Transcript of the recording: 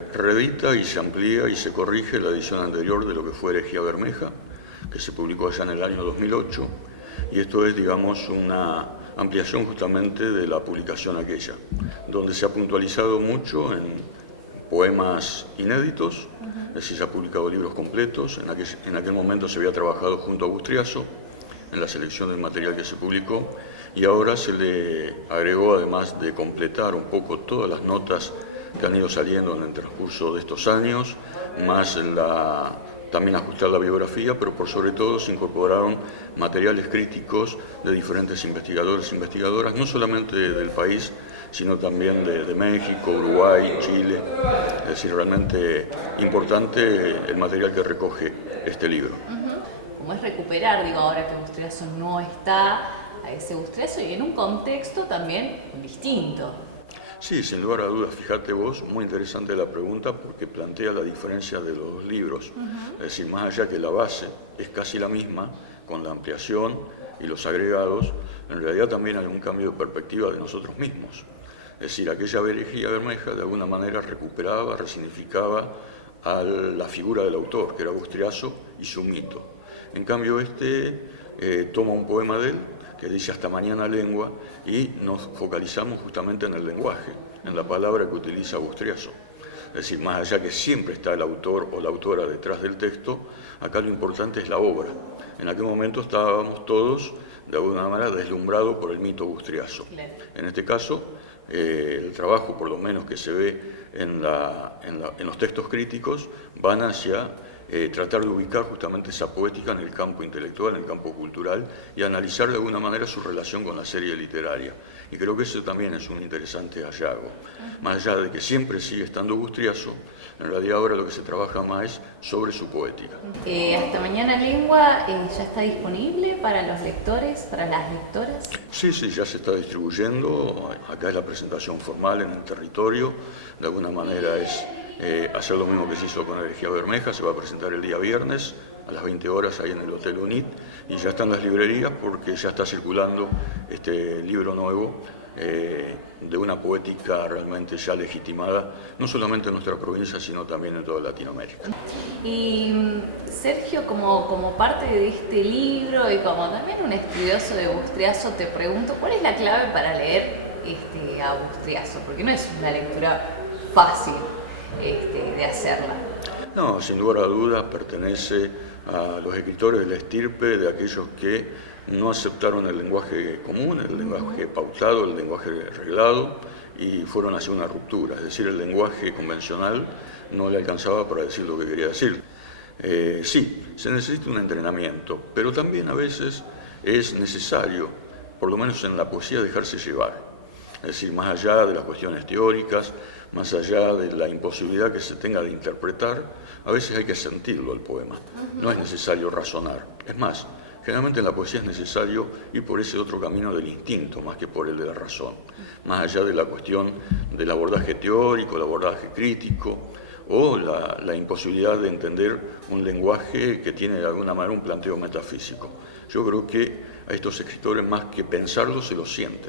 Reedita y se amplía y se corrige la edición anterior de lo que fue Herejía Bermeja, que se publicó allá en el año 2008, y esto es, digamos, una ampliación justamente de la publicación aquella, donde se ha puntualizado mucho en poemas inéditos, es decir, se ha publicado libros completos. En aquel momento se había trabajado junto a Bustriaso en la selección del material que se publicó, y ahora se le agregó, además de completar un poco todas las notas que han ido saliendo en el transcurso de estos años, más también ajustar la biografía, pero por sobre todo se incorporaron materiales críticos de diferentes investigadores e investigadoras, no solamente del país, sino también de México, Uruguay, Chile. Es decir, realmente importante el material que recoge este libro. Como es recuperar, digo, ahora que Bustriaso no está, a ese Bustriaso y en un contexto también distinto. Sí, sin lugar a dudas, fíjate vos, muy interesante la pregunta porque plantea la diferencia de los libros. Es decir, más allá que la base es casi la misma, con la ampliación y los agregados, en realidad también hay un cambio de perspectiva de nosotros mismos. Es decir, aquella Herejía Bermeja de alguna manera recuperaba, resignificaba a la figura del autor, que era Bustriaso, y su mito. En cambio, toma un poema de él, que dice Hasta mañana lengua, y nos focalizamos justamente en el lenguaje, en la palabra que utiliza Bustriaso. Es decir, más allá que siempre está el autor o la autora detrás del texto, acá lo importante es la obra. En aquel momento estábamos todos, de alguna manera, deslumbrados por el mito Bustriaso. En este caso, el trabajo, por lo menos que se ve en los textos críticos, van hacia tratar de ubicar justamente esa poética en el campo intelectual, en el campo cultural, y analizar de alguna manera su relación con la serie literaria. Y creo que eso también es un interesante hallazgo. Más allá de que siempre sigue estando Bustriaso, en realidad ahora lo que se trabaja más es sobre su poética. Hasta mañana lengua ya está disponible para los lectores, para las lectoras. Sí, ya se está distribuyendo. Acá es la presentación formal en el territorio. De alguna manera es hacer lo mismo que se hizo con Herejía Bermeja. Se va a presentar el día viernes a las 20 horas ahí en el Hotel UNIT, y ya están las librerías porque ya está circulando este libro nuevo de una poética realmente ya legitimada, no solamente en nuestra provincia, sino también en toda Latinoamérica. Y Sergio, como parte de este libro y como también un estudioso de Bustriaso, te pregunto, ¿cuál es la clave para leer a Bustriaso? Porque no es una lectura fácil de hacerla. No, sin lugar a dudas pertenece a los escritores de la estirpe de aquellos que no aceptaron el lenguaje común, el lenguaje pautado, el lenguaje reglado, y fueron hacia una ruptura. Es decir, el lenguaje convencional no le alcanzaba para decir lo que quería decir. Sí, se necesita un entrenamiento, pero también a veces es necesario, por lo menos en la poesía, dejarse llevar. Es decir, más allá de las cuestiones teóricas, más allá de la imposibilidad que se tenga de interpretar, a veces hay que sentirlo el poema. No es necesario razonar. Es más, generalmente en la poesía es necesario ir por ese otro camino del instinto más que por el de la razón. Más allá de la cuestión del abordaje teórico, el abordaje crítico, o la imposibilidad de entender un lenguaje que tiene de alguna manera un planteo metafísico. Yo creo que a estos escritores, más que pensarlo, se lo sienten.